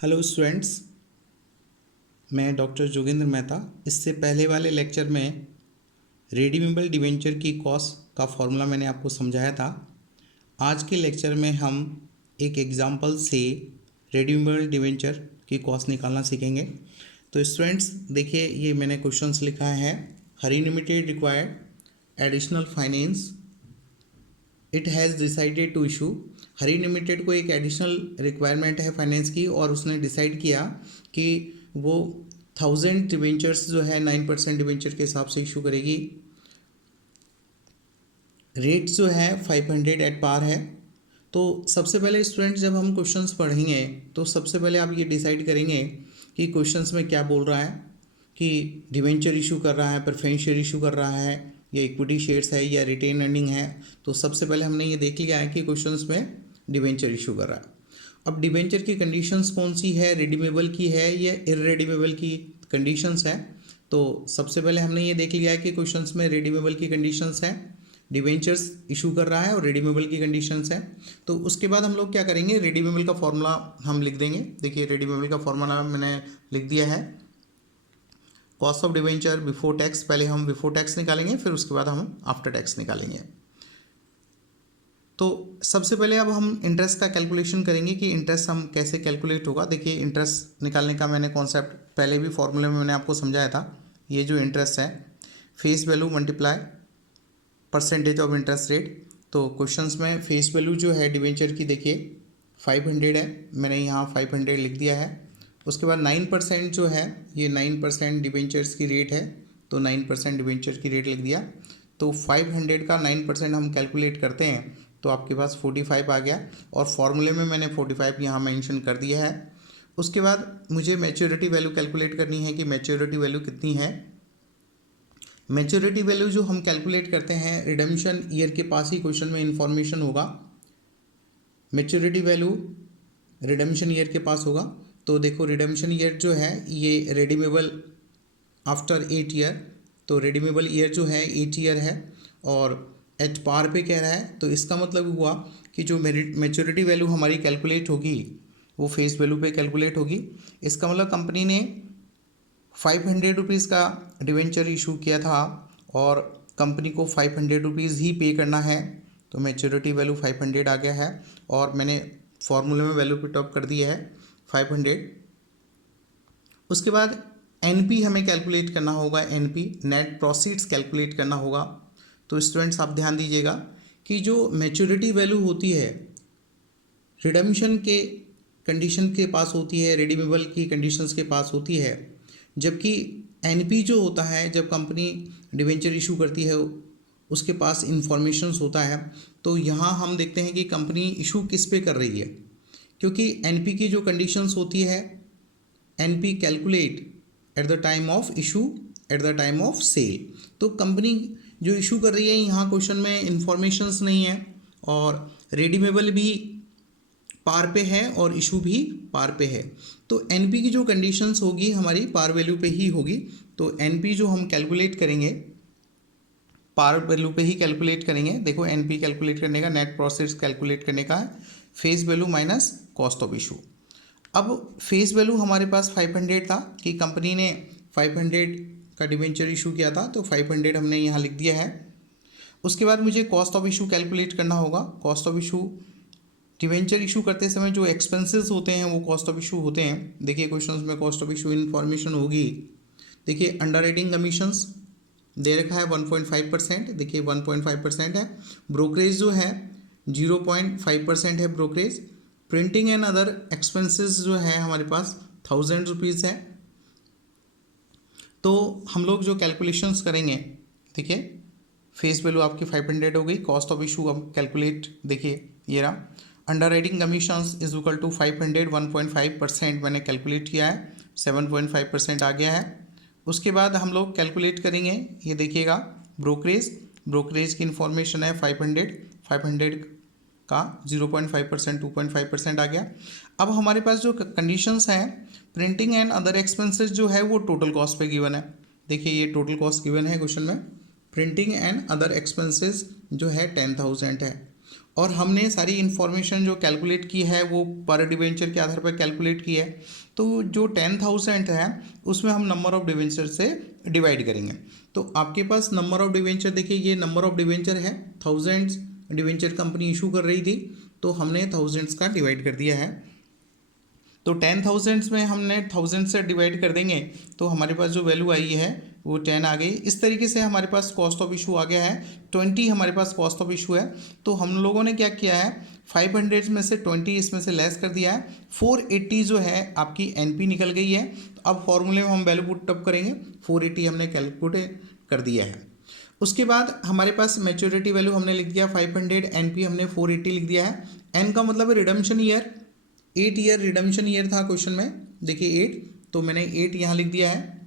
Hello students, मैं doctor Jogendra Mehta. इससे पहले वाले लेक्चर में रिडीमेबल डिवेंचर की कॉस्ट का फॉर्मूला मैंने आपको समझाया था। आज के लेक्चर में हम एक एग्जांपल से रिडीमेबल डिवेंचर की कॉस्ट निकालना सीखेंगे। तो स्टूडेंट्स देखिए, ये मैंने क्वेश्चंस लिखा है। Hari limited required additional finance, it has decided to issue. Hari limited को एक एडिशनल रिक्वायरमेंट है फाइनेंस की, और उसने डिसाइड किया कि वो 1000 डिवेंचर्स जो है 9% डिवेंचर के हिसाब से इशू करेगी। रेट जो है 500 एट पार है। तो सबसे पहले स्टूडेंट, जब हम क्वेश्चंस पढ़ेंगे तो सबसे पहले आप ये डिसाइड करेंगे कि क्वेश्चंस में क्या बोल रहा है, कि डिवेंचर इशू कर रहा है, प्रेफरेंस शेयर इशू कर रहा है, या इक्विटी शेयर्स है, या रिटेन अर्निंग है। तो सबसे पहले हमने ये देख लिया है कि क्वेश्चंस में डिवेंचर इशू कर रहा है। अब डिवेंचर की कंडीशंस कौन सी है, रिडीमेबल की है या इररिडीमेबल की कंडीशंस है। तो सबसे पहले हमने ये देख लिया है कि क्वेश्चंस में रिडीमेबल की कंडीशंस है, डिवेंचर्स इशू कर रहा है और रिडीमेबल की कंडीशंस है। तो उसके बाद हम लोग क्या करेंगे, रिडीमेबल का फॉर्मूला हम लिख देंगे। देखिए, रिडीमेबल का फॉर्मूला मैंने लिख दिया है, cost of debenture before tax. पहले हम बिफोर टैक्स निकालेंगे, फिर उसके बाद हम आफ्टर टैक्स निकालेंगे। तो सबसे पहले अब हम इंटरेस्ट का कैलकुलेशन करेंगे कि इंटरेस्ट हम कैसे कैलकुलेट होगा। देखिए, इंटरेस्ट निकालने का मैंने कॉन्सेप्ट पहले भी फॉर्मूले में मैंने आपको समझाया था। ये जो इंटरेस्ट है, face value multiply percentage of interest rate. तो क्वेश्चंस में फेस वैल्यू जो है डिवेंचर की, देखिए 500 है, मैंने यहाँ 500 लिख दिया है। उसके बाद 9% जो है, ये 9% डिवेंचर्स की रेट है, तो 9% डिवेंचर की रेट लिख दिया। तो 500 का 9% हम कैलकुलेट करते हैं तो आपके पास 45 आ गया, और फॉर्मूले में मैंने 45 यहाँ मेंशन कर दिया है। उसके बाद मुझे मैच्योरिटी वैल्यू कैलकुलेट करनी है कि मैच्योरिटी वैल्यू कितनी है। मैच्योरिटी वैल्यू जो हम कैलकुलेट करते हैं, रिडम्पशन ईयर के पास ही क्वेश्चन में इंफॉर्मेशन होगा। मैच्योरिटी वैल्यू रिडम्पशन ईयर के पास होगा। तो देखो, रिडम्पशन ईयर जो है ये रिडीमेबल आफ्टर 8 ईयर, तो रिडीमेबल ईयर जो है 8 ईयर है, और एट पार पे कह रहा है। तो इसका मतलब हुआ कि जो मैच्योरिटी वैल्यू हमारी कैलकुलेट होगी वो फेस वैल्यू पे कैलकुलेट होगी। इसका मतलब कंपनी ने 500 रुपीज़ का डिवेंचर इशू किया था, और कंपनी को 500 रुपीज़ ही पे करना है। तो मैच्योरिटी वैल्यू 500 आ गया है, और मैंने फॉर्मूले में वैल्यू पुट अप कर दिया है 500। उसके बाद एनपी हमें कैलकुलेट करना होगा, एनपी नेट प्रोसीड्स कैलकुलेट करना होगा। तो स्टूडेंट्स आप ध्यान दीजिएगा कि जो मैच्योरिटी वैल्यू होती है रिडम्पशन के कंडीशन के पास होती है, रिडीमेबल की कंडीशंस के पास होती है, जबकि एनपी जो होता है, जब कंपनी डिवेंचर इशू करती है उसके पास इंफॉर्मेशंस होता है। तो यहाँ हम देखते हैं कि कंपनी इशू किस पे कर रही है, क्योंकि एनपी की जो कंडीशंस होती है, NP calculate at the time of issue, at the time of sale. तो कंपनी जो इशू कर रही है, यहाँ क्वेश्चन में इंफॉर्मेशंस नहीं है, और रिडीमेबल भी पार पे है और इशू भी पार पे है। तो एनपी की जो कंडीशंस होगी हमारी पार वैल्यू पे ही होगी। तो एनपी जो हम कैलकुलेट करेंगे पार वैल्यू पे ही कैलकुलेट करेंगे। देखो, एनपी कैलकुलेट करने का, नेट प्रॉफिट्स कैलकुलेट करने का है face value minus cost of issue. अब फेस वैल्यू हमारे पास 500 था कि कंपनी ने 500 का डिवेंचर इशू किया था, तो 500 हमने यहाँ लिख दिया है। उसके बाद मुझे कॉस्ट ऑफ इशू कैलकुलेट करना होगा। Cost of issue, debenture issue करते समय जो एक्सपेंसेस होते हैं वो कॉस्ट ऑफ इशू होते हैं। देखिए, क्वेश्चंस में कॉस्ट ऑफ इशू इन्फॉर्मेशन होगी। देखिए, अंडर राइटिंग कमीशंस दे रखा है 1.5%, देखिए 1.5% है। ब्रोकरेज जो है 0.5% है brokerage. Printing and other expenses जो है हमारे पास 1000 रुपीज़ है। तो हम लोग जो कैलकुलेशंस करेंगे, देखिए फेस वैल्यू आपकी 500 हो गई, कॉस्ट ऑफ इशू अब कैलकुलेट, देखिए ये रहा, under writing commissions is equal to 500, 1.5% मैंने कैलकुलेट किया है, 7.5% आ गया है। उसके बाद हम लोग कैलकुलेट करेंगे, ये देखिएगा ब्रोकरेज, ब्रोकरेज की इन्फॉर्मेशन है 500 का 0.5%, 2.5% आ गया। अब हमारे पास जो कंडीशंस हैं, प्रिंटिंग एंड अदर एक्सपेंसेस जो है वो टोटल कॉस्ट पे गिवन है। देखिए, ये टोटल कॉस्ट गिवन है क्वेश्चन में। प्रिंटिंग एंड अदर एक्सपेंसेस जो है 10,000 है। और हमने सारी इन्फॉर्मेशन जो कैलकुलेट की है वो पर डिवेंचर के आधार पर कैलकुलेट की है। तो जो 10,000 है उसमें हम नंबर ऑफ डिवेंचर से डिवाइड करेंगे। तो आपके पास नंबर ऑफ डिवेंचर देखिए, ये नंबर ऑफ डिवेंचर है, थाउजेंड्स डिवेंचर कंपनी इशू कर रही थी, तो हमने थाउजेंड्स का डिवाइड कर दिया है। तो 10,000 में हमने 1000 से डिवाइड कर देंगे तो हमारे पास जो वैल्यू आई है वो 10 आ गई। इस तरीके से हमारे पास कॉस्ट ऑफ इशू आ गया है, 20 हमारे पास कॉस्ट ऑफ इशू है। तो हम लोगों ने क्या किया है, 500 में से 20 इसमें से लेस कर दिया है, 480 जो है आपकी एनपी निकल गई है। अब फॉर्मूले में हम वैल्यू पुट अप करेंगे, 480 हमने कैलकुलेट कर दिया है। उसके बाद हमारे पास मैच्योरिटी वैल्यू हमने लिख दिया 500, एनपी हमने 480 लिख दिया है। एन का मतलब है redemption year, 8 year redemption year था क्वेश्चन में, देखिए 8, तो मैंने 8 यहाँ लिख दिया है,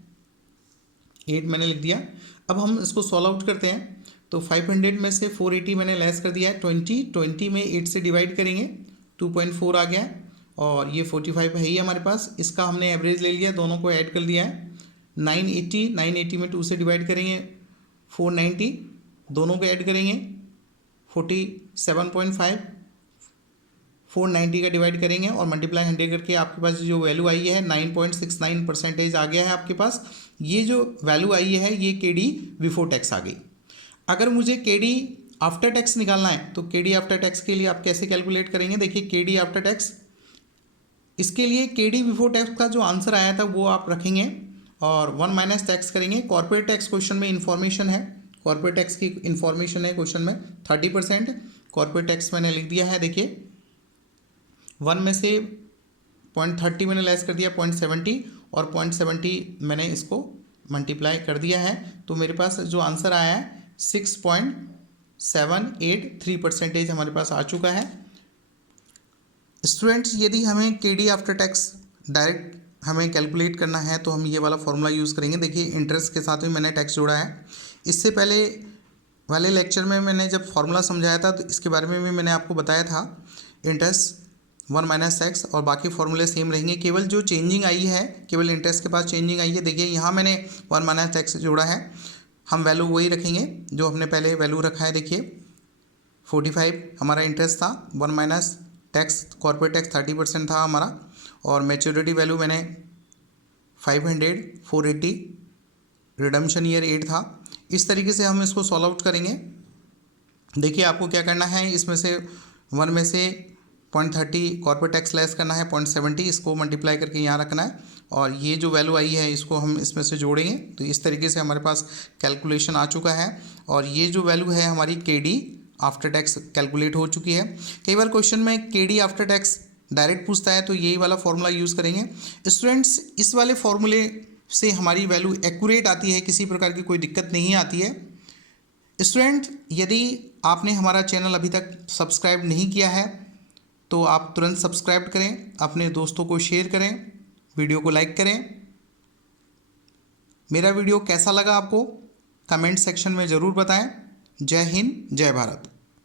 8 मैंने लिख दिया। अब हम इसको सॉल्व आउट करते हैं। तो 500 में से 480 मैंने लेस कर दिया है, 20 में 8 से डिवाइड करेंगे, 2.4 आ गया, और ये 45 है ही हमारे पास। इसका हमने एवरेज ले लिया, दोनों को ऐड कर दिया है, 980 में 2 से डिवाइड करेंगे 490, दोनों को ऐड करेंगे 47.5, 490 का डिवाइड करेंगे और मल्टीप्लाई 100 करके आपके पास जो वैल्यू आई है 9.69% आ गया है आपके पास। ये जो वैल्यू आई है ये केडी बिफोर टैक्स आ गई। अगर मुझे केडी आफ्टर टैक्स निकालना है तो केडी आफ्टर टैक्स के लिए आप कैसे कैलकुलेट करेंगे, देखिए केडी आफ्टर टैक्स, इसके लिए केडी बिफोर टैक्स का जो आंसर आया था वो आप रखेंगे और 1 माइनस टैक्स करेंगे। कॉर्पोरेट टैक्स क्वेश्चन में इन्फॉर्मेशन है, कॉर्पोरेट टैक्स की इन्फॉर्मेशन है क्वेश्चन में 30%। कॉर्पोरेट टैक्स मैंने लिख दिया है, देखिए 1 में से 0.30 मैंने लेस कर दिया 0.70 और 0.70 मैंने इसको मल्टीप्लाई कर दिया है। तो मेरे पास जो आंसर आया है 6.783% हमारे पास आ चुका है। स्टूडेंट्स, यदि हमें केडी आफ्टर टैक्स डायरेक्ट हमें कैलकुलेट करना है तो हम ये वाला फॉर्मूला यूज़ करेंगे। देखिए इंटरेस्ट के साथ भी मैंने टैक्स जोड़ा है। इससे पहले वाले लेक्चर में मैंने जब फॉर्मूला समझाया था तो इसके बारे में भी मैंने आपको बताया था, इंटरेस्ट 1 माइनस टैक्स, और बाकी फॉर्मूले सेम रहेंगे। केवल जो चेंजिंग आई है, केवल इंटरेस्ट के पास चेंजिंग आई है। देखिए यहाँ मैंने 1 माइनस टैक्स जोड़ा है, हम वैल्यू वही रखेंगे जो हमने पहले वैल्यू रखा है। देखिए 45 हमारा इंटरेस्ट था, 1 माइनस टैक्स कॉर्पोरेट टैक्स 30% था हमारा, और मैच्योरिटी वैल्यू मैंने 500, 480, रिडम्पशन ईयर 8 था। इस तरीके से हम इसको सॉल्व आउट करेंगे। देखिए आपको क्या करना है, इसमें से 1 में से 0.30 कॉर्पोरेट टैक्स लेस करना है, 0.70 इसको मल्टीप्लाई करके यहाँ रखना है, और ये जो वैल्यू आई है इसको हम इसमें से जोड़ेंगे। तो इस तरीके से हमारे पास कैलकुलेशन आ चुका है, और ये जो वैल्यू है हमारी केडी आफ्टर टैक्स कैलकुलेट हो चुकी है। कई बार क्वेश्चन में केडी आफ्टर टैक्स डायरेक्ट पूछता है तो यही वाला फॉर्मूला यूज़ करेंगे। स्टूडेंट्स, इस वाले फॉर्मूले से हमारी वैल्यू एक्यूरेट आती है, किसी प्रकार की कोई दिक्कत नहीं आती है। स्टूडेंट, यदि आपने हमारा चैनल अभी तक सब्सक्राइब नहीं किया है तो आप तुरंत सब्सक्राइब करें, अपने दोस्तों को शेयर करें, वीडियो को लाइक करें। मेरा वीडियो कैसा लगा आपको कमेंट सेक्शन में ज़रूर बताएं। जय हिंद, जय भारत।